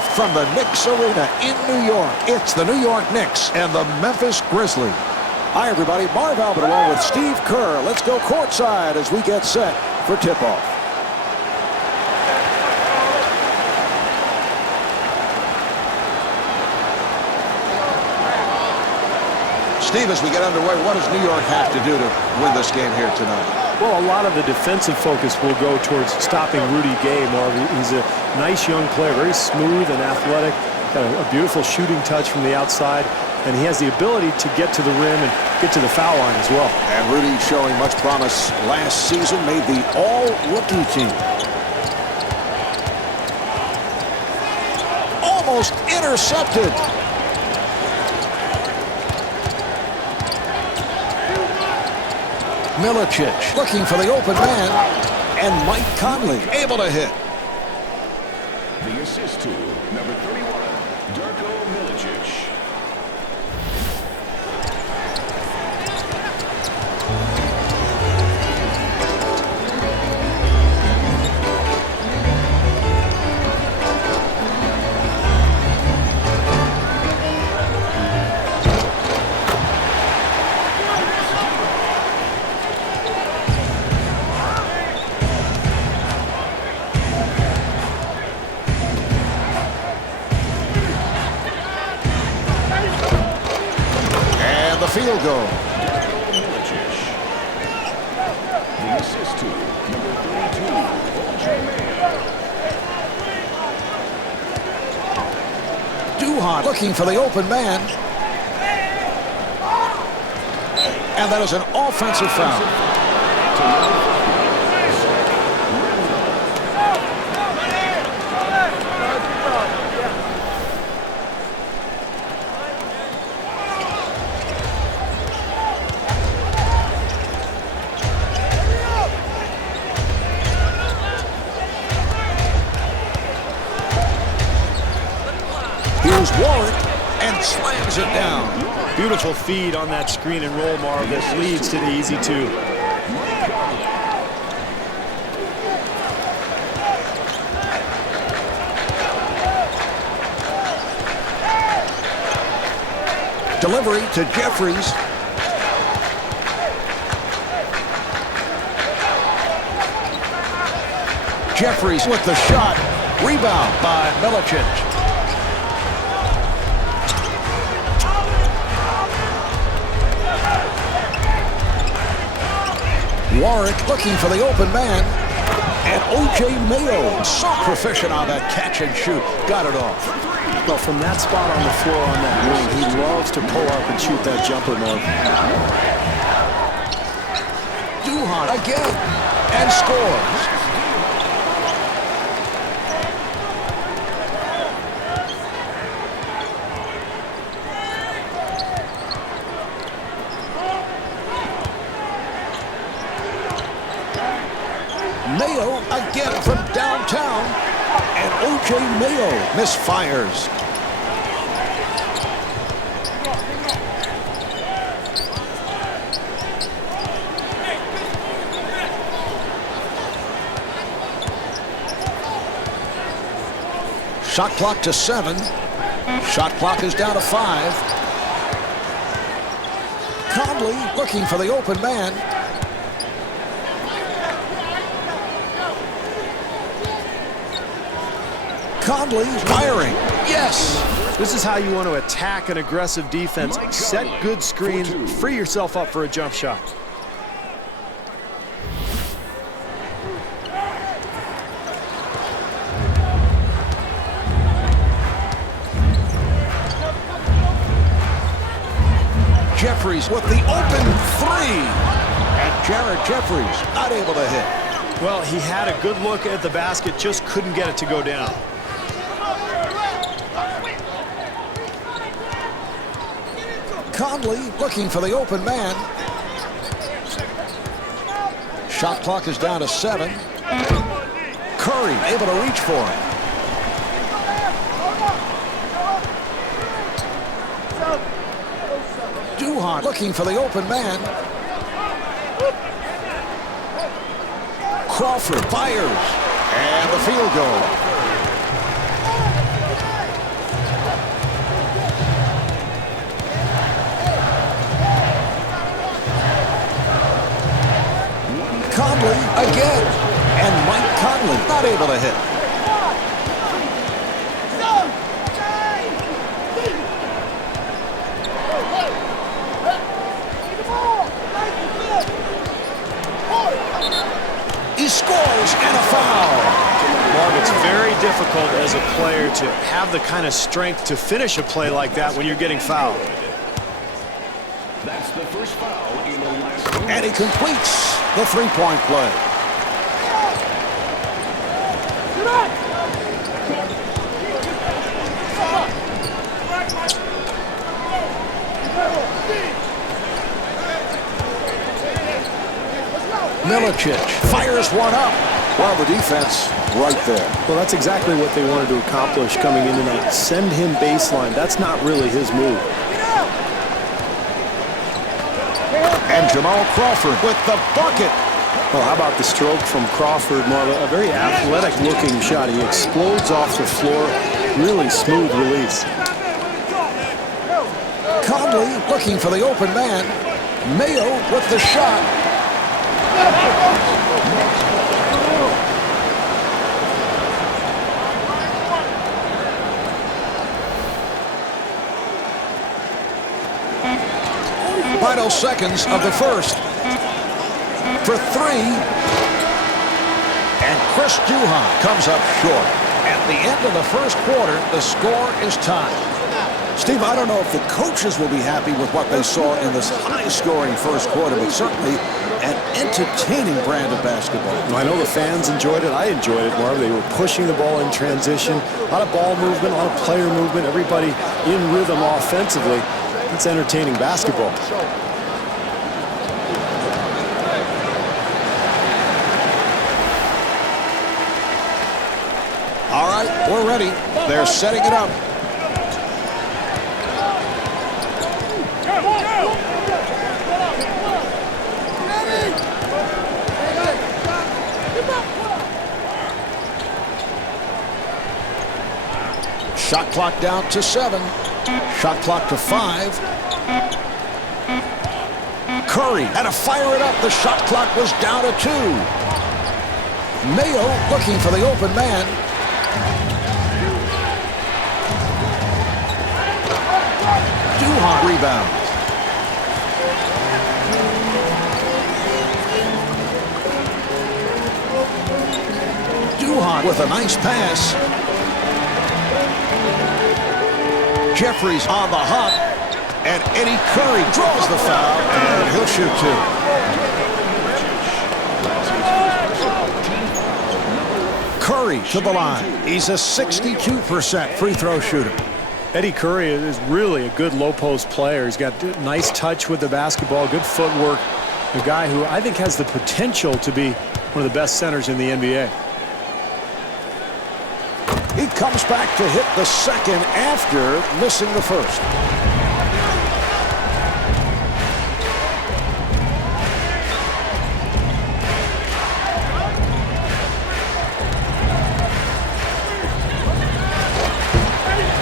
Live from the Knicks Arena in New York, it's the New York Knicks and the Memphis Grizzlies. Hi, everybody. Marv Albert along with Steve Kerr. Let's go courtside as we get set for tip-off. Steve, as we get underway, what does New York have to do to win this game here tonight? Well, a lot of the defensive focus will go towards stopping Rudy Gay. Marv, he's a nice young player, very smooth and athletic, got a beautiful shooting touch from the outside, and he has the ability to get to the rim and get to the foul line as well. And Rudy showing much promise last season, made the all-rookie team. Almost intercepted. Milicic looking for the open man, and Mike Conley able to hit. The assist to number 31, Milicic. Field goal. The assist to number 32, Duhon looking for the open man. And that is an offensive foul. Here's Warwick and slams it down. Beautiful feed on that screen and roll, Marv, that leads to the easy two. Delivery to Jeffries. Jeffries with the shot. Rebound by Milicic. Warwick looking for the open man, and O.J. Mayo so proficient on that catch and shoot. Got it off. Well, from that spot on the floor on that wing, he loves to pull up and shoot that jumper, Marv. Duhon again, and scores. Mayo again from downtown, and O.J. Mayo misfires. Shot clock to 7. Shot clock is down to 5. Conley looking for the open man. Conley firing. Yes. This is how you want to attack an aggressive defense. Set good screens, free yourself up for a jump shot. Jeffries with the open 3. And Jared Jeffries not able to hit. Well, he had a good look at the basket, just couldn't get it to go down. Conley looking for the open man. Shot clock is down to 7. Curry able to reach for him. Duhon looking for the open man. Crawford fires. And the field goal. again. And Mike Conley not able to hit. He scores and a foul. Marv, it's very difficult as a player to have the kind of strength to finish a play like that when you're getting fouled. That's the first foul in the last. And he completes the three-point play. Milicic fires one up. Well, the defense right there. Well, that's exactly what they wanted to accomplish coming in tonight. Send him baseline. That's not really his move. And Jamal Crawford with the bucket. Well, how about the stroke from Crawford? A very athletic-looking shot. He explodes off the floor. Really smooth release. Conley looking for the open man. Mayo with the shot. Final seconds of the first. For three. And Chris Duhon comes up short. At the end of the first quarter, the score is tied. Steve, I don't know if the coaches will be happy with what they saw in this high-scoring first quarter, but certainly an entertaining brand of basketball. I know the fans enjoyed it. I enjoyed it, Marv. They were pushing the ball in transition. A lot of ball movement, a lot of player movement. Everybody in rhythm offensively. It's entertaining basketball. All right, we're ready. They're setting it up. Shot clock down to 7. Shot clock to 5. Curry had to fire it up. The shot clock was down to 2. Mayo looking for the open man. Duhon rebounds. Duhon with a nice pass. Jeffries on the hop, and Eddie Curry draws the foul, and he'll shoot two. Curry to the line. He's a 62% free throw shooter. Eddie Curry is really a good low-post player. He's got nice touch with the basketball, good footwork. A guy who I think has the potential to be one of the best centers in the NBA. He comes back to hit the second after missing the first.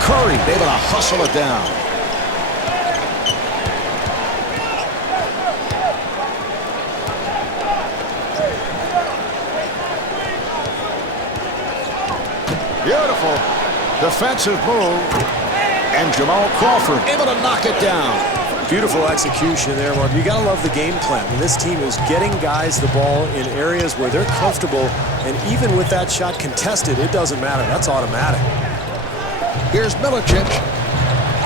Curry able to hustle it down. Beautiful defensive move. And Jamal Crawford able to knock it down. Beautiful execution there, Mark. You got to love the game plan. And this team is getting guys the ball in areas where they're comfortable. And even with that shot contested, it doesn't matter. That's automatic. Here's Milicic.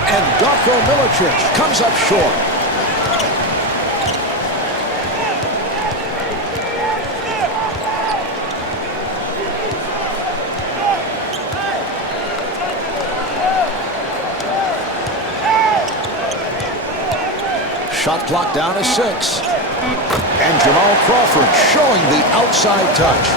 And Darko Milicic comes up short. Shot clock down to 6. And Jamal Crawford showing the outside touch.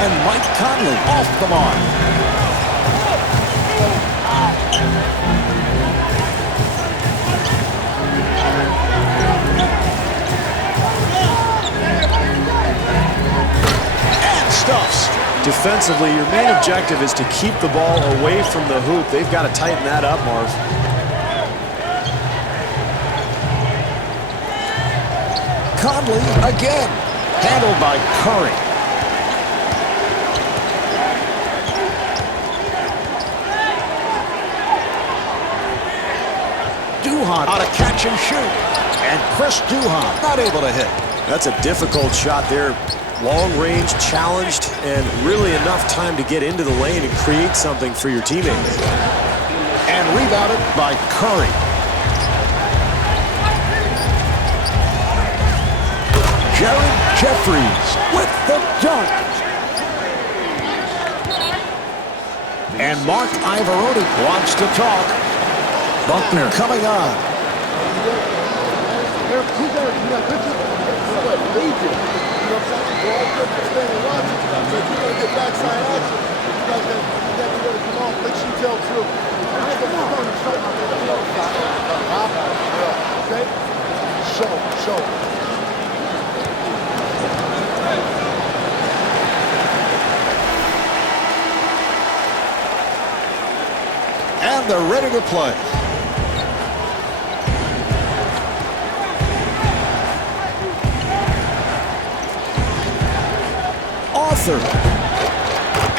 And Mike Conley off the mark. Stuffs. Defensively, your main objective is to keep the ball away from the hoop. They've got to tighten that up, Marv. Conley again. Handled by Curry. Duhon on a catch and shoot. And Chris Duhon not able to hit. That's a difficult shot there. Long range, challenged, and really enough time to get into the lane and create something for your teammates. And rebounded by Curry. Jared Jeffries with the dunk. And Mark Ivoroni wants to talk. Buckner coming on. And they're ready to play. Arthur.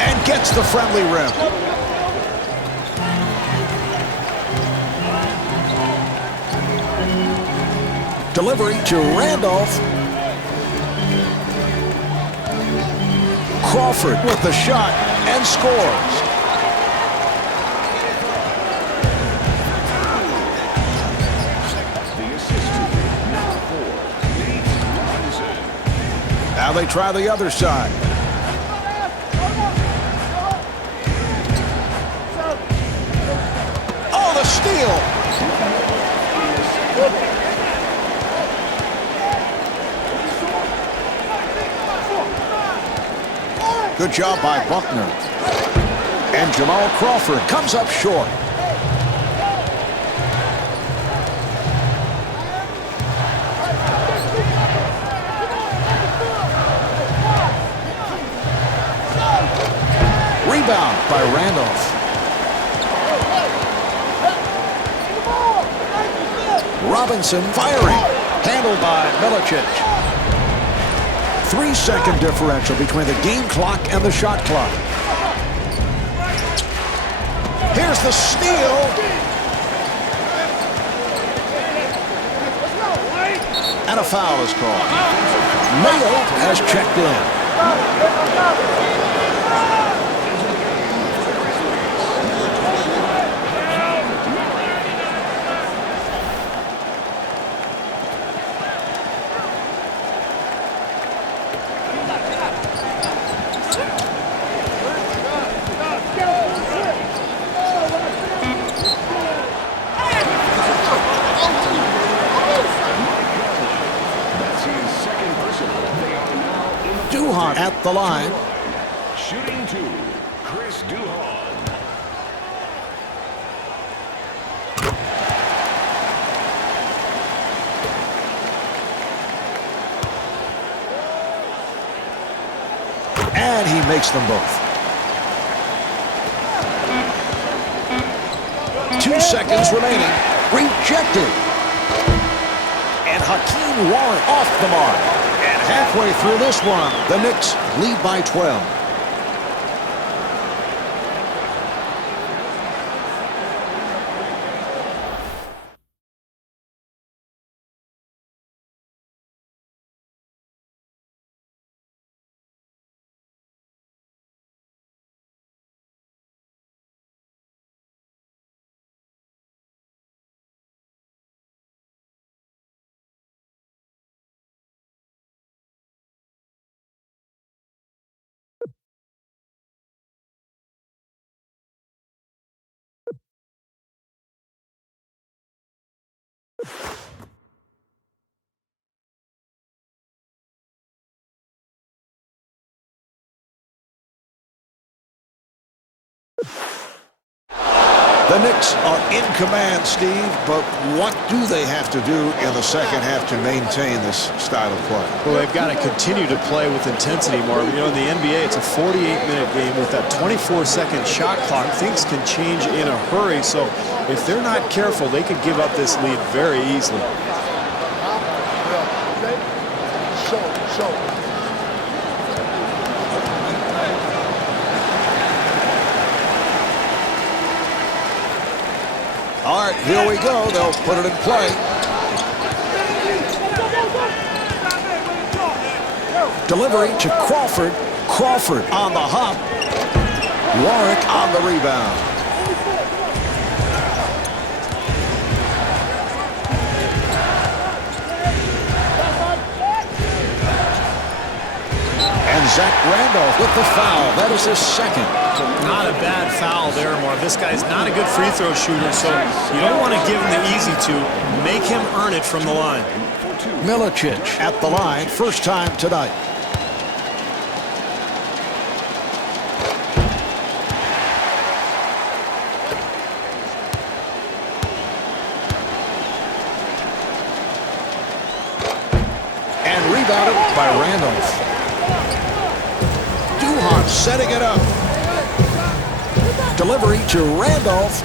And gets the friendly rim. Delivery to Randolph. Crawford with the shot and scores. Now they try the other side. Oh, the steal. Good job by Buckner. And Jamal Crawford comes up short. Rebound by Randolph. Robinson firing. Handled by Milicic. 3-second differential between the game clock and the shot clock. Here's the steal. And a foul is called. Mayo has checked in. Duhon at the line. Shooting two, Chris Duhon. And he makes them both. 2 seconds remaining. Rejected. And Hakeem Warren off the mark. And halfway through this one, the Knicks lead by 12. The Knicks are in command, Steve, but what do they have to do in the second half to maintain this style of play? Well, they've got to continue to play with intensity, Marvin. You know, in the NBA, it's a 48-minute game with that 24-second shot clock. Things can change in a hurry, so if they're not careful, they could give up this lead very easily. All right, here we go. They'll put it in play. Delivery to Crawford. Crawford on the hop. Warwick on the rebound. And Zach Randolph with the foul. That is his second. Not a bad foul there, Marv. This guy's not a good free throw shooter, so you don't want to give him the easy two. Make him earn it from the line. Milicic at the line, first time tonight. And rebounded by Randolph. Duhon setting it up. Delivery to Randolph.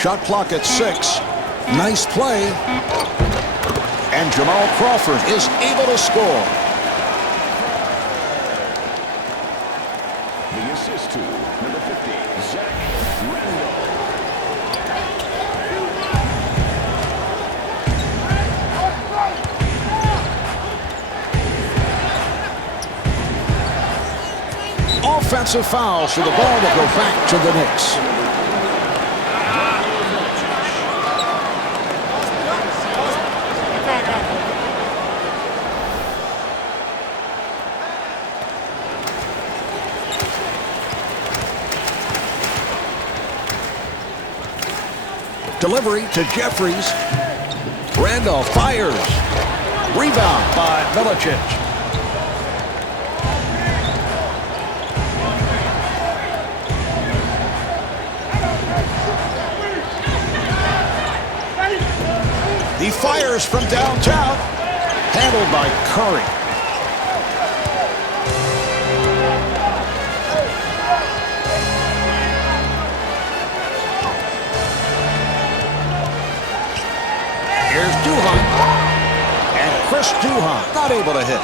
Shot clock at 6. Nice play. And Jamal Crawford is able to score. The assist to number 50, Zach Randolph. Offensive foul, so the ball will go back to the Knicks. Delivery to Jeffries. Randolph fires. Rebound by Milicic. He fires from downtown. Handled by Curry. Here's Duhon. And Chris Duhon not able to hit.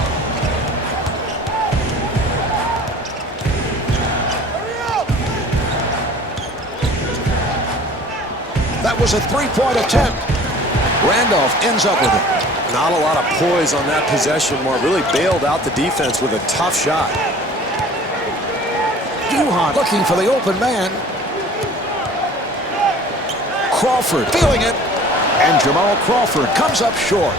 That was a three-point attempt. Randolph ends up with it. Not a lot of poise on that possession, Marv. Really bailed out the defense with a tough shot. Duhon looking for the open man. Crawford feeling it. And Jamal Crawford comes up short.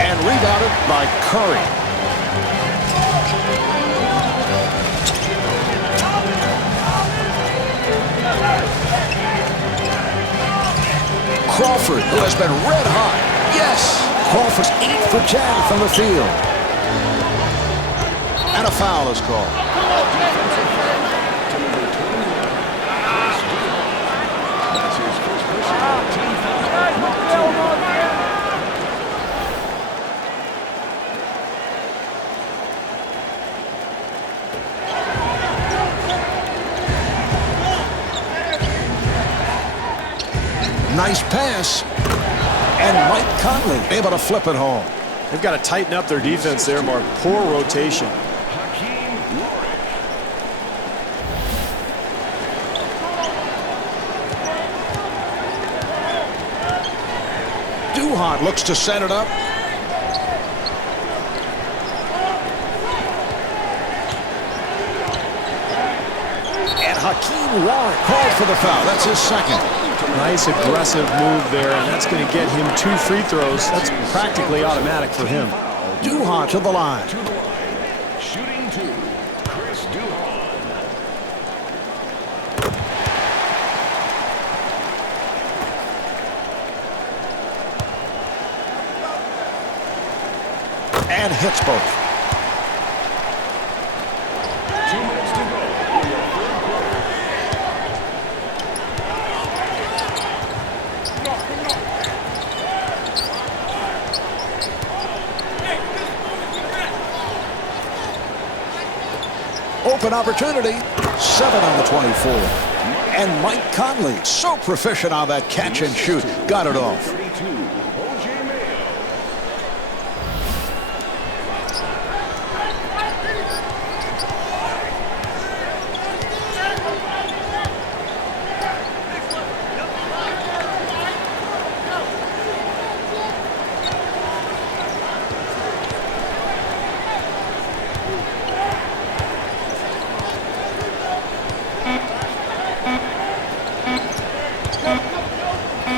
And rebounded by Curry. Crawford, who has been red hot. Yes! Crawford's 8 for 10 from the field. And a foul is called. That's his first personal team foul. Nice pass. And Mike Conley able to flip it home. They've got to tighten up their defense there, Mark. Poor rotation. Duhon looks to set it up. And Hakeem Warren called for the foul. That's his second. Nice aggressive move there, and that's going to get him 2 free throws. That's practically automatic for him. Duhon to the line. Shooting 2, Chris Duhon. and hits both. 2 minutes to go in the third quarter. Open opportunity. 7 on the 24. And Mike Conley, so proficient on that catch and shoot. Got it off. 32, O.J. Mayo.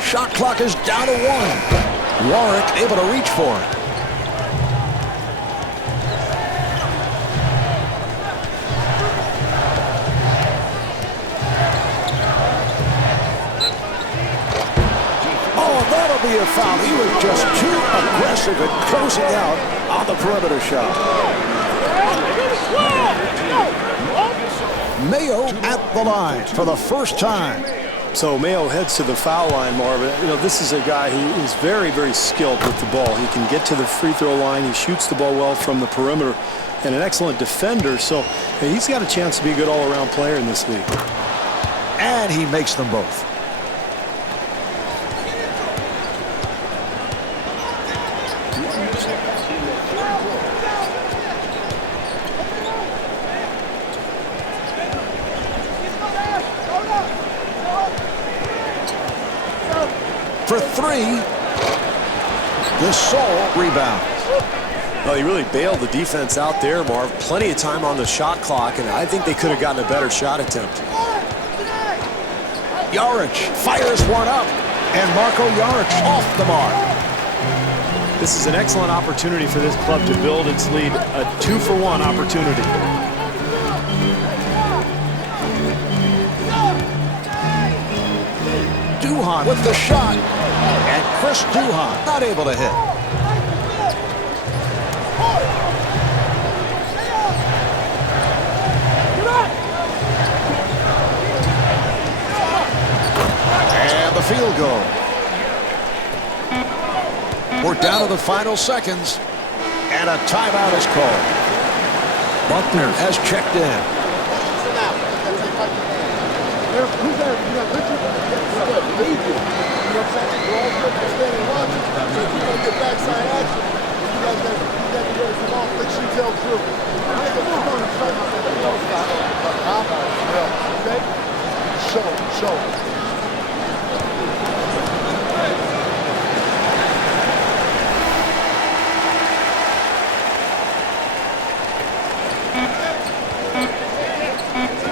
Shot clock is down to 1. Warwick able to reach for it. Oh, that'll be a foul. He was just too aggressive at closing out on the perimeter shot. Mayo at the line for the first time. So Mayo heads to the foul line, Marvin. You know, this is a guy who is very, very skilled with the ball. He can get to the free throw line. He shoots the ball well from the perimeter and an excellent defender. So he's got a chance to be a good all-around player in this league. And he makes them both. For 3, Gasol rebounds. Well, he really bailed the defense out there, Marv. Plenty of time on the shot clock, and I think they could have gotten a better shot attempt. Jaric fires one up, and Marco Jaric off the mark. This is an excellent opportunity for this club to build its lead, a 2-for-1 opportunity. Duhan with the shot, and Chris Duhan not able to hit. And the field goal. We're down to the final seconds, and a timeout is called. Buckner has checked in.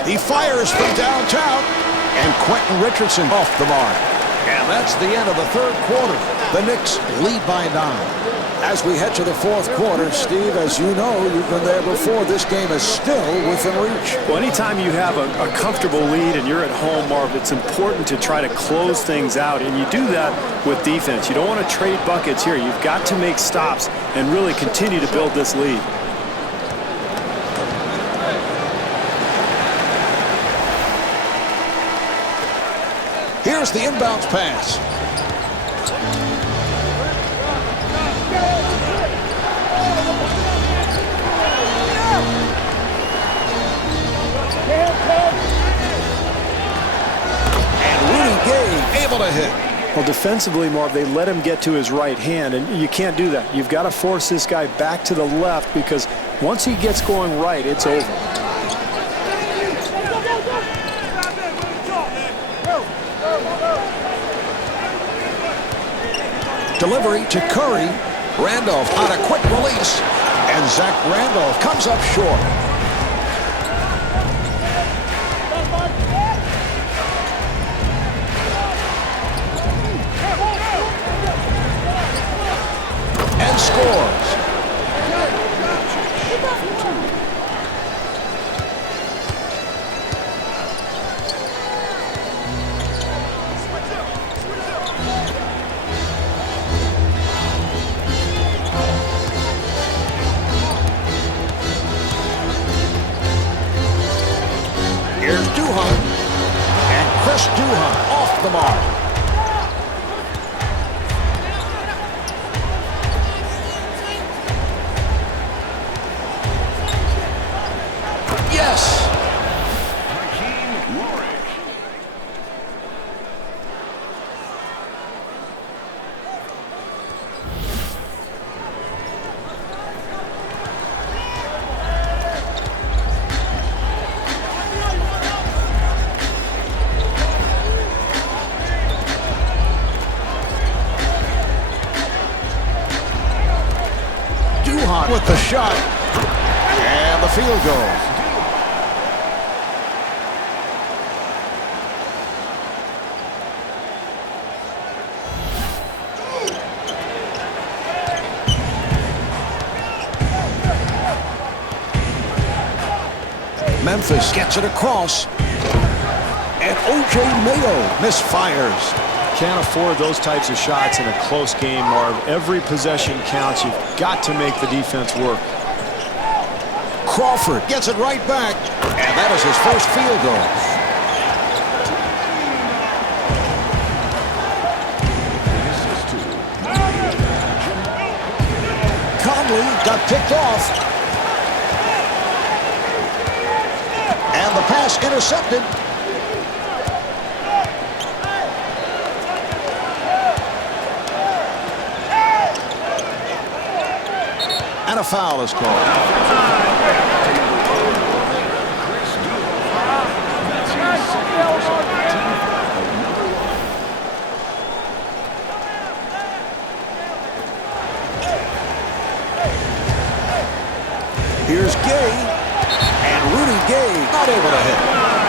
He fires from downtown, and Quentin Richardson off the mark. And that's the end of the third quarter. The Knicks lead by 9. As we head to the fourth quarter, Steve, as you know, you've been there before, this game is still within reach. Well, anytime you have a comfortable lead and you're at home, Marv, it's important to try to close things out, and you do that with defense. You don't want to trade buckets here. You've got to make stops and really continue to build this lead. Here's the inbounds pass. And Rudy Gay able to hit. Well, defensively, Marv, they let him get to his right hand, and you can't do that. You've got to force this guy back to the left, because once he gets going right, it's over. Delivery to Curry. Randolph on a quick release. And Zach Randolph comes up short. And scores. with the shot. And the field goal. Memphis gets it across. And O.J. Mayo misfires. Can't afford those types of shots in a close game, Marv. Every possession counts. You've got to make the defense work. Crawford gets it right back. And that is his first field goal. Conley got picked off. And the pass intercepted. And a foul is called. Here's Gay. And Rudy Gay not able to hit.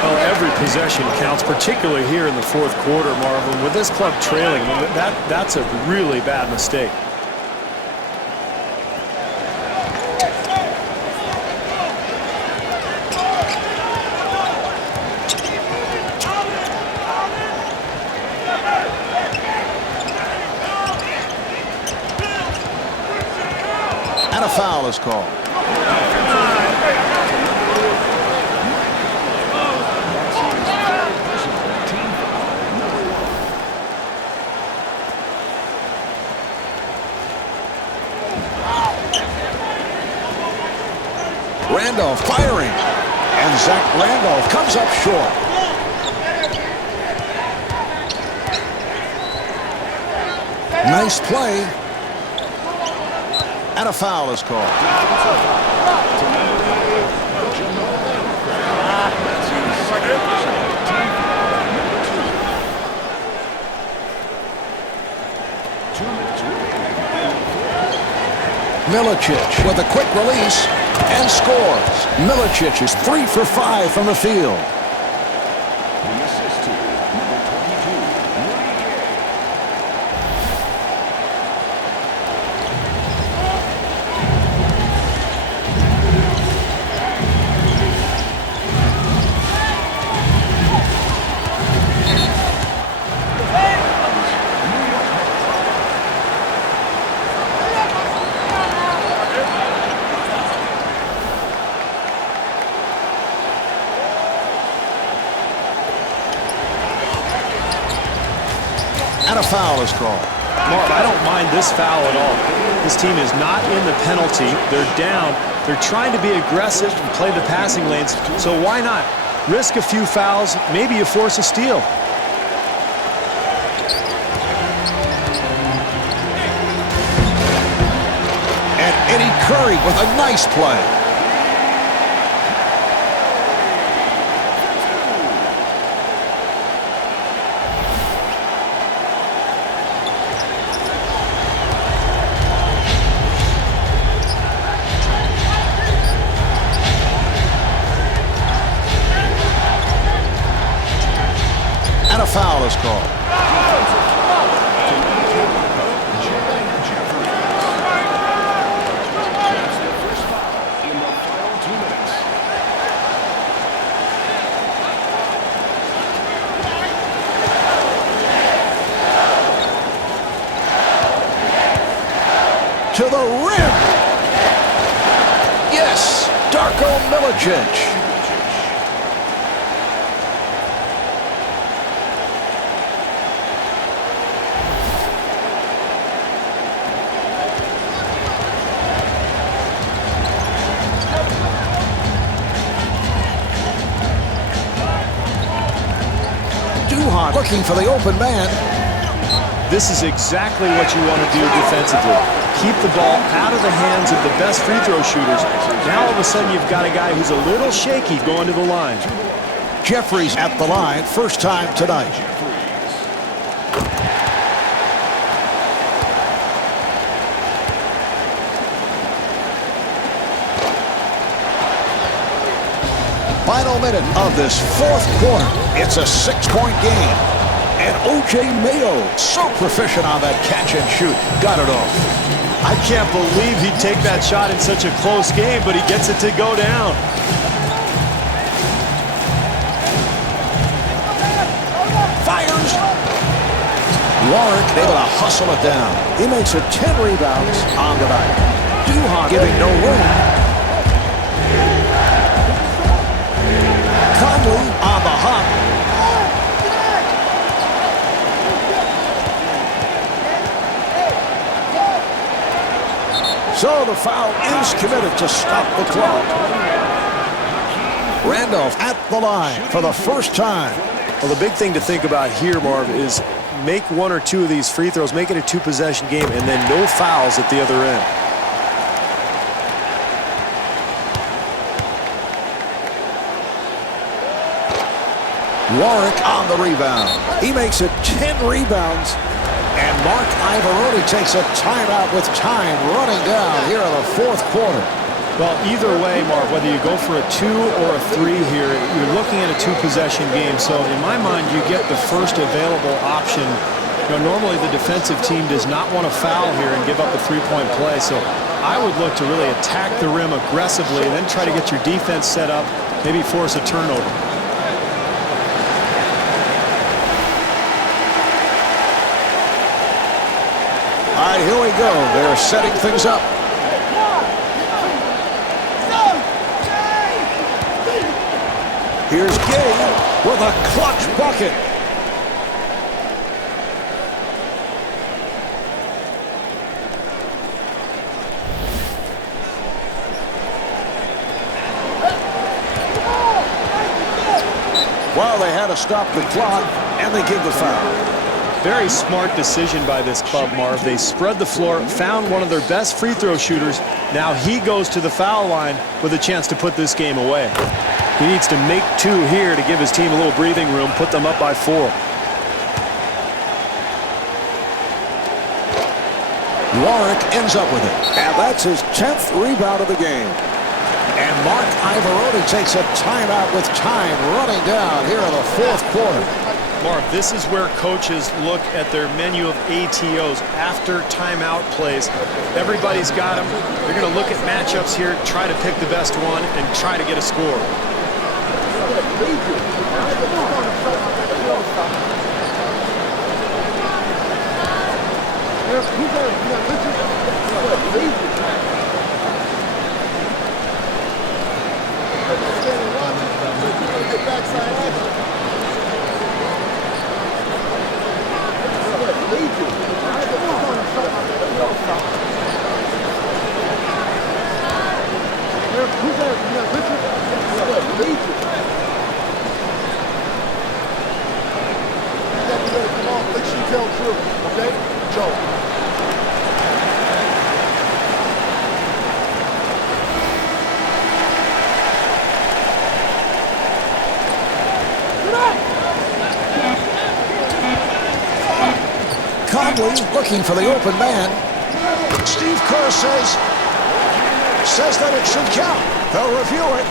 Well, every possession counts, particularly here in the fourth quarter, Marvin. With this club trailing, that's a really bad mistake. And a foul is called. Randolph firing. And Zach Randolph comes up short. Nice play. And a foul is called. Milicic with a quick release and scores. Milicic is 3 for 5 from the field. And a foul is called. Mark, I don't mind this foul at all. This team is not in the penalty. They're down. They're trying to be aggressive and play the passing lanes. So why not risk a few fouls? Maybe you force a steal. And Eddie Curry with a nice play. And a foul is called. To the rim. Yes, Darko Milicic. Looking for the open man. This is exactly what you want to do defensively. Keep the ball out of the hands of the best free throw shooters. Now all of a sudden you've got a guy who's a little shaky going to the line. Jeffries at the line, first time tonight. final minute of this fourth quarter. It's a 6-point game. And O.J. Mayo, so proficient on that catch and shoot. Got it off. I can't believe he'd take that shot in such a close game, but he gets it to go down. Fires. Warwick able to hustle it down. He makes it 10 rebounds on the night. Duhan giving no room. Conley on the hop. So the foul is committed to stop the clock. Randolph at the line for the first time. Well, the big thing to think about here, Marv, is make one or two of these free throws, make it a two-possession game, and then no fouls at the other end. Warwick on the rebound. He makes it 10 rebounds. And Mark Ivaroni takes a timeout with time running down here in the fourth quarter. Well, either way, Marv, whether you go for a 2 or a 3 here, you're looking at a two-possession game. So in my mind, you get the first available option. You know, normally the defensive team does not want to foul here and give up a three-point play. So I would look to really attack the rim aggressively and then try to get your defense set up, maybe force a turnover. All right, here we go. They're setting things up. Here's Gay with a clutch bucket. Well, they had to stop the clock, and they give the foul. Very smart decision by this club, Marv. They spread the floor, found one of their best free throw shooters. Now he goes to the foul line with a chance to put this game away. He needs to make 2 here to give his team a little breathing room, put them up by 4. Warwick ends up with it, and that's his 10th rebound of the game. And Mark Ivaroni takes a timeout with time running down here in the fourth quarter. Marv, this is where coaches look at their menu of ATOs after timeout plays. Everybody's got them. They're going to look at matchups here, try to pick the best one, and try to get a score. Conley looking for the open man. Steve Kerr says that it should count. They'll review it.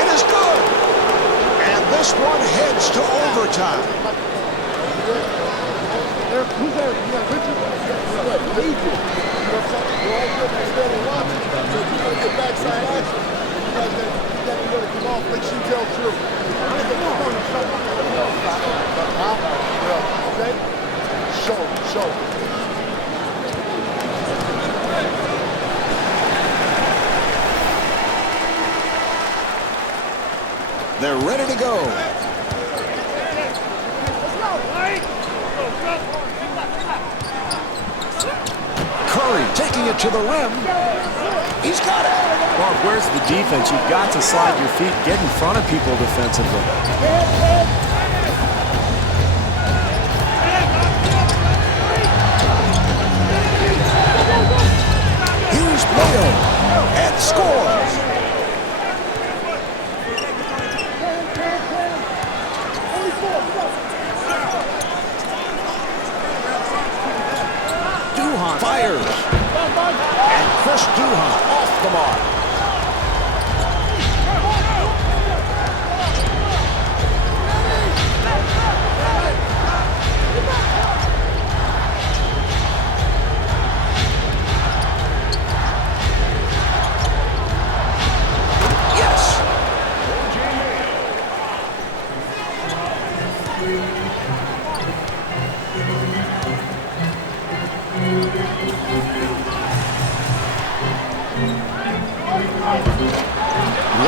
It is good. And this one heads to overtime. Who's there? You got Richard? Lead you. You know what I'm saying? We're all good and standing watching. So if you're going to get backside action, you guys got to come off. Make sure you tell the truth. Okay? Show. They're ready to go. Curry taking it to the rim. He's got it. Marv, where's the defense? You've got to slide your feet, get in front of people defensively. Here's Mayo and scores.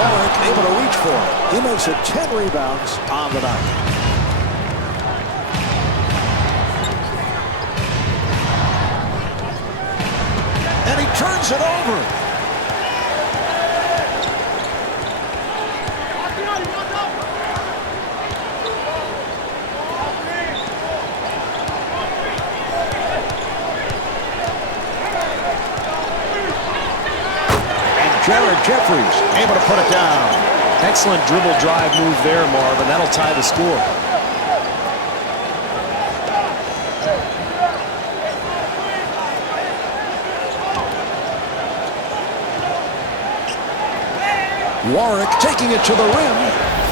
Warwick able to reach for it. He makes it 10 rebounds on the night. And he turns it over. Jared Jeffries able to put it down. Excellent dribble drive move there, Marv, and that'll tie the score. Warwick taking it to the rim.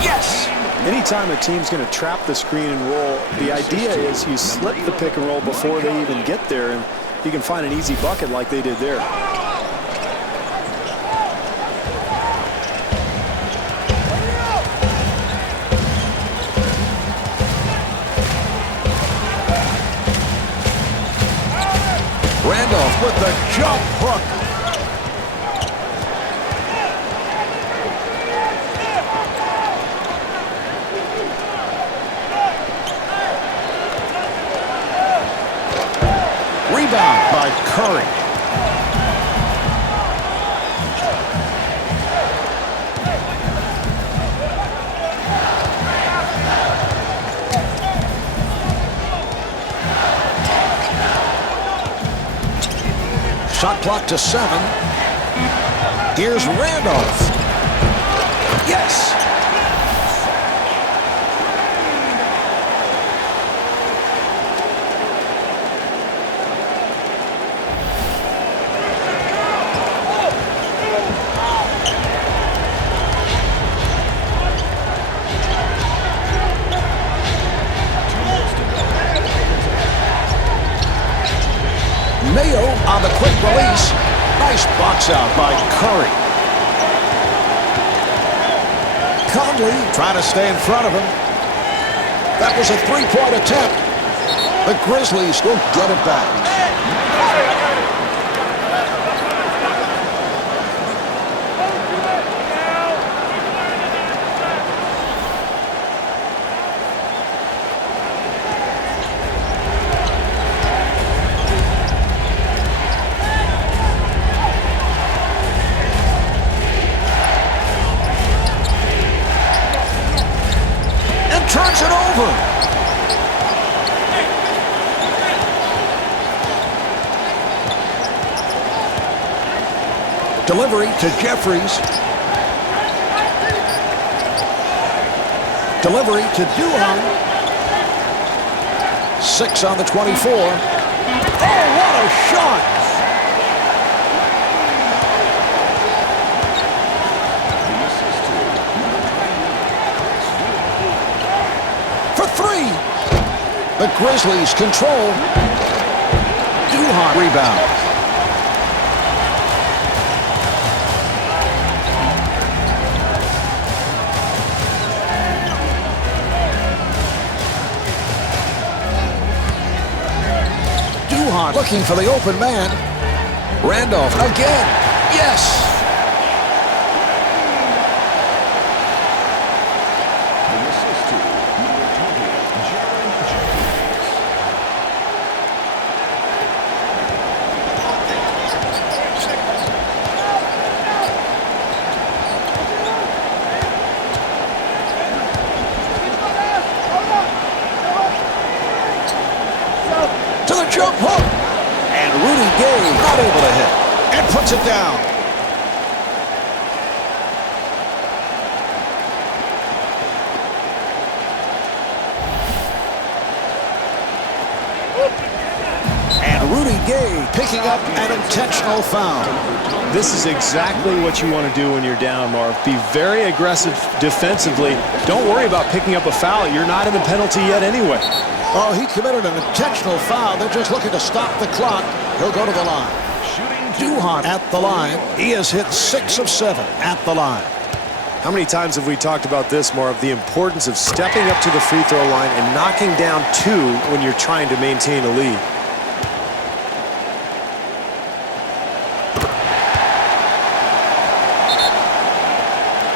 Yes! Anytime a team's going to trap the screen and roll, the idea is you slip the pick and roll before they even get there, and you can find an easy bucket like they did there. Randolph with the jump hook. Rebound by Curry. Shot clock to 7. Here's Randolph. Yes! Mayo on the quick release. Nice box out by Curry. Conley trying to stay in front of him. That was a three-point attempt. The Grizzlies will get it back. Turns it over. Delivery to Jeffries. Delivery to Duhan. 6 on the 24. Oh, what a shot! The Grizzlies control. Duhan rebound. Duhan looking for the open man. Randolph again. Yes! Jump hook, and Rudy Gay not able to hit, and puts it down. And Rudy Gay picking up an intentional foul. This is exactly what you want to do when you're down, Marv. Be very aggressive defensively. Don't worry about picking up a foul. You're not in the penalty yet anyway. Oh, he committed an intentional foul. They're just looking to stop the clock. He'll go to the line. Duhan at the line. He has hit 6 of 7 at the line. How many times have we talked about this, Marv? The importance of stepping up to the free throw line and knocking down 2 when you're trying to maintain a lead.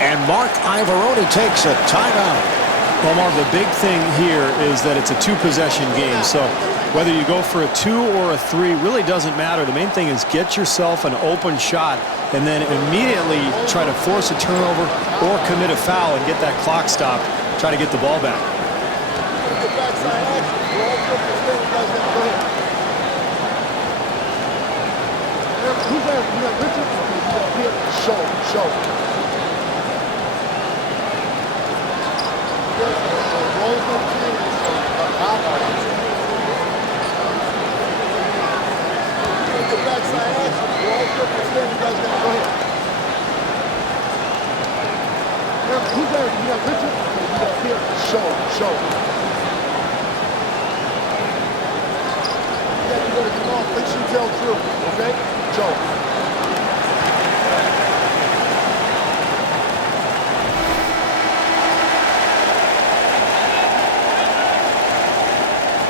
And Mark Ivoroni takes a timeout. Well, Marv, the big thing here is that it's a two-possession game. So whether you go for a 2 or a 3 really doesn't matter. The main thing is get yourself an open shot and then immediately try to force a turnover or commit a foul and get that clock stopped. Try to get the ball back. Who's that? You got Richard? Show. The backside action. We're all good. You guys got to go ahead. Who's that? You got Richard? You got here. Show. You got to come off. Make sure you tell the truth. Okay? Show.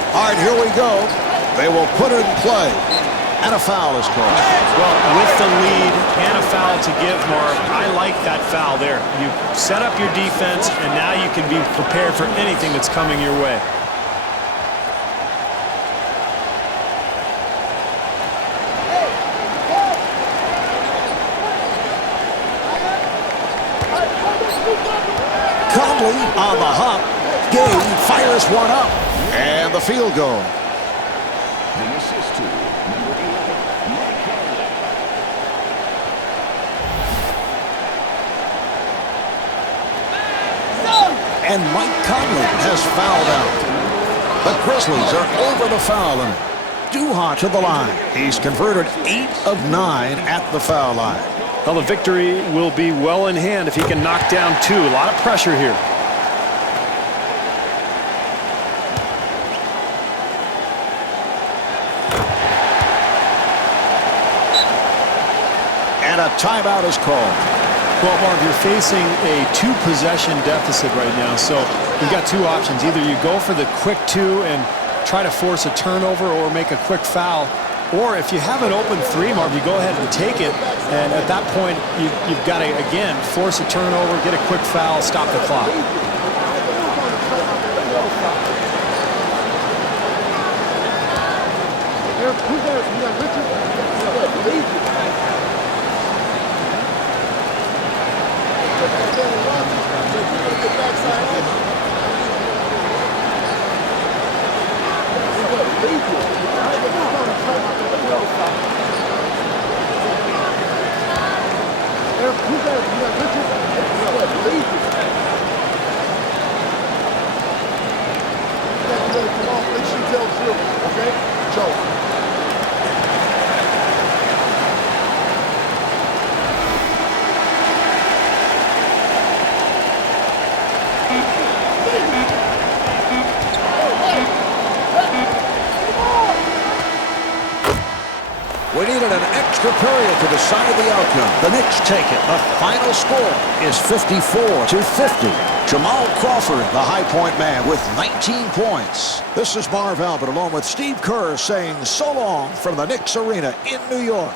All right, here we go. They will put it in play. And a foul is called. Well, with the lead and a foul to give, Marv, I like that foul there. You set up your defense, and now you can be prepared for anything that's coming your way. Conley on the hop. Gay fires one up. And the field goal. The assist to number 11, Mike Conley. And Mike Conley has fouled out. The Grizzlies are over the foul line. Duha to the line. He's converted 8 of 9 at the foul line. Well, the victory will be well in hand if he can knock down 2. A lot of pressure here. And a timeout is called. Well, Marv, you're facing a 2-possession deficit right now, so you've got 2 options. Either you go for the quick 2 and try to force a turnover or make a quick foul, or if you have an open 3, Marv, you go ahead and take it, and at that point, you've got to, again, force a turnover, get a quick foul, stop the clock. We needed an extra period to decide the outcome. The Knicks take it. The final score is 54-50. Jamal Crawford, the high point man, with 19 points. This is Marv Albert along with Steve Kerr saying so long from the Knicks Arena in New York.